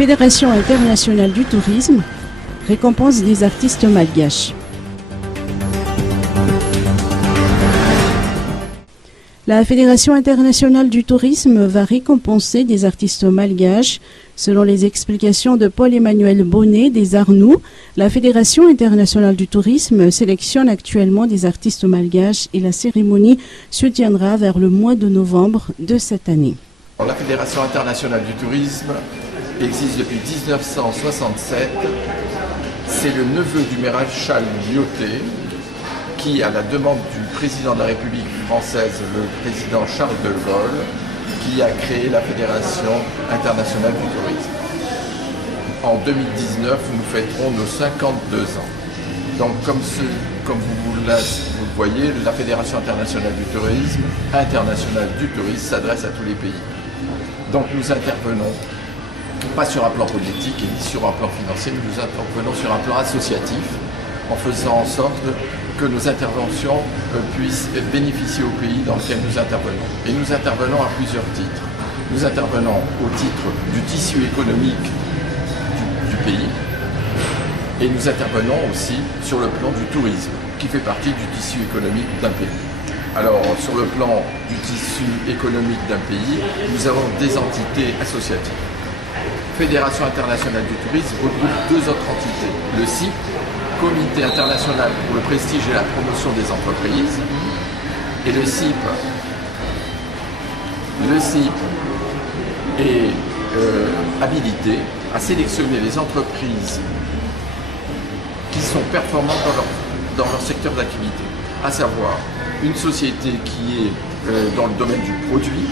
Fédération internationale du tourisme récompense des artistes malgaches. La Fédération internationale du tourisme va récompenser des artistes malgaches. Selon les explications de Paul-Emmanuel Bonnet des Arnoux, la Fédération internationale du tourisme sélectionne actuellement des artistes malgaches et la cérémonie se tiendra vers le mois de novembre de cette année. La Fédération internationale du tourisme existe depuis 1967. C'est le neveu du maréchal Lyautey qui, à la demande du président de la République française, le président Charles de Gaulle, qui a créé la Fédération internationale du tourisme. En 2019, nous fêterons nos 52 ans. Donc, comme vous le voyez, la Fédération internationale du tourisme s'adresse à tous les pays. Donc, nous intervenons pas sur un plan politique et ni sur un plan financier, mais nous intervenons sur un plan associatif, en faisant en sorte que nos interventions puissent bénéficier au pays dans lequel nous intervenons. Et nous intervenons à plusieurs titres. Nous intervenons au titre du tissu économique du pays et nous intervenons aussi sur le plan du tourisme, qui fait partie du tissu économique d'un pays. Alors, sur le plan du tissu économique d'un pays, nous avons des entités associatives. Fédération internationale du tourisme regroupe deux autres entités, le CIP, Comité international pour le prestige et la promotion des entreprises, et le CIP est habilité à sélectionner les entreprises qui sont performantes dans leur secteur d'activité, à savoir une société qui est dans le domaine du produit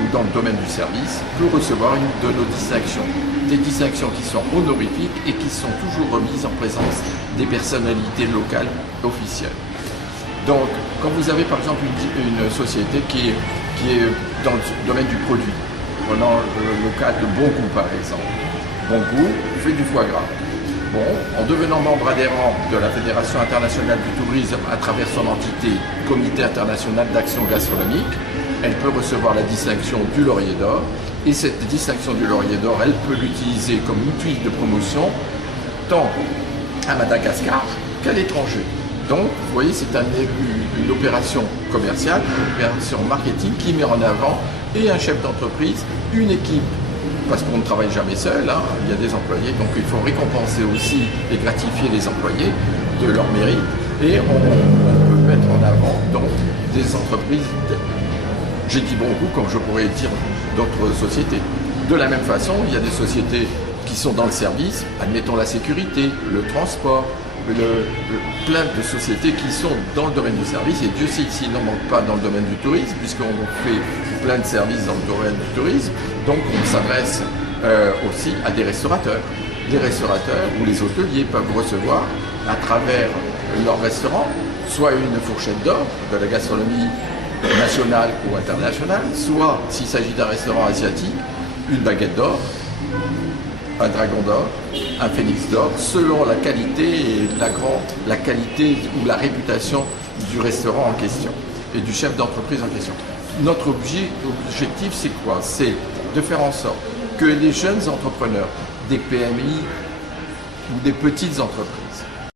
ou dans le domaine du service peut recevoir une de nos distinctions. Des distinctions qui sont honorifiques et qui sont toujours remises en présence des personnalités locales officielles. Donc, quand vous avez par exemple une société qui est dans le domaine du produit, prenons le cas de Bon Goût par exemple. Bon Goût fait du foie gras. Bon, en devenant membre adhérent de la Fédération internationale du tourisme à travers son entité Comité international d'action gastronomique, elle peut recevoir la distinction du Laurier d'Or. Et cette distinction du Laurier d'Or, elle peut l'utiliser comme outil de promotion tant à Madagascar qu'à l'étranger. Donc, vous voyez, c'est une opération commerciale, une opération marketing qui met en avant et un chef d'entreprise, une équipe, parce qu'on ne travaille jamais seul, hein, il y a des employés, donc il faut récompenser aussi et gratifier les employés de leur mérite. Et on peut mettre en avant donc des entreprises. J'ai dit Bon Goût, comme je pourrais dire d'autres sociétés. De la même façon, il y a des sociétés qui sont dans le service, admettons la sécurité, le transport, plein de sociétés qui sont dans le domaine du service, et Dieu sait s'il n'en manque pas dans le domaine du tourisme, puisqu'on fait plein de services dans le domaine du tourisme, donc on s'adresse aussi à des restaurateurs. Les restaurateurs ou les hôteliers peuvent recevoir, à travers leur restaurant, soit une fourchette d'or de la gastronomie nationale ou internationale, soit, s'il s'agit d'un restaurant asiatique, une baguette d'or, un dragon d'or, un phénix d'or, selon la qualité et la qualité ou la réputation du restaurant en question et du chef d'entreprise en question. Notre objectif, c'est quoi? C'est de faire en sorte que les jeunes entrepreneurs, des PMI ou des petites entreprises,